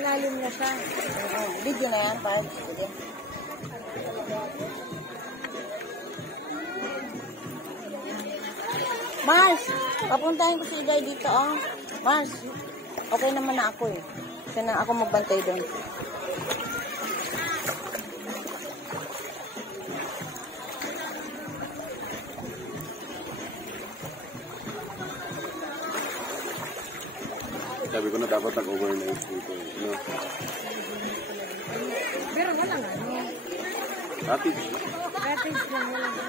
Malalim na siya. Video na yan, pa. Sige. Mars, papuntahin ko si Igay dito, oh. Mars, okay naman na ako eh. Kasi na ako magbantay doon. Sabi ko na dapat nag-overnight dito. No? Pero wala nga. Cottage. Cottage lang. Wala nga.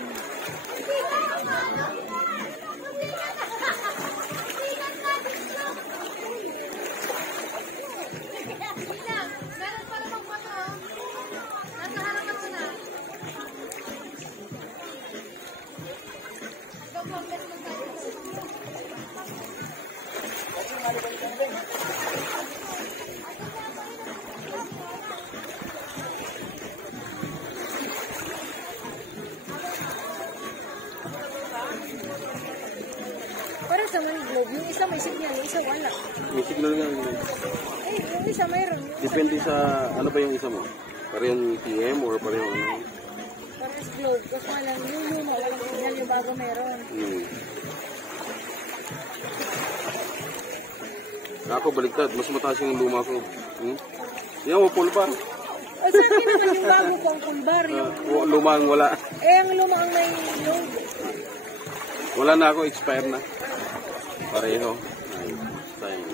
Parang sa man globe, yung isa may signal, yung isa wala. May signal nga. Eh, yung isa mayroon. Depende sa, ano ba yung isa mo? Parehong PM or parehong ano? Parang sa globe, kasi walang yung luma, walang signal, yung bago mayroon. Ako baliktad, mas mataas yung luma ko. Yan mo, full bar. O saan yun naman yung bago pang kumbar? Yung Luma ang wala. eh, ang luma ang may load. Wala na ako, expired na. Pareho. Ay, sayang.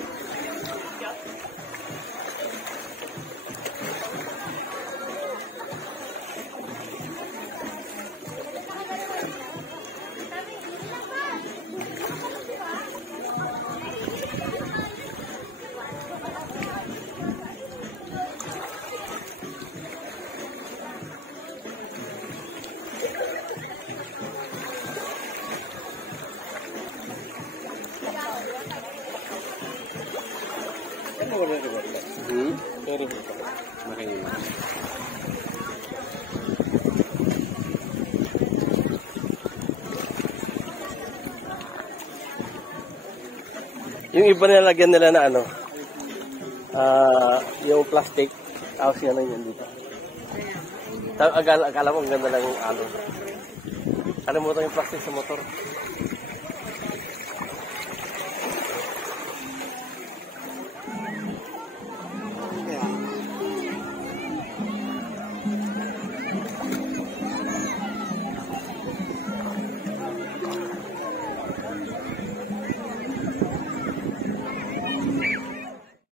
Yung iba nilagyan nila na ano, yung plastic, tapos yan yun dito. Akala mo ang ganda lang yung ano. Kalimutan yung plastic sa motor.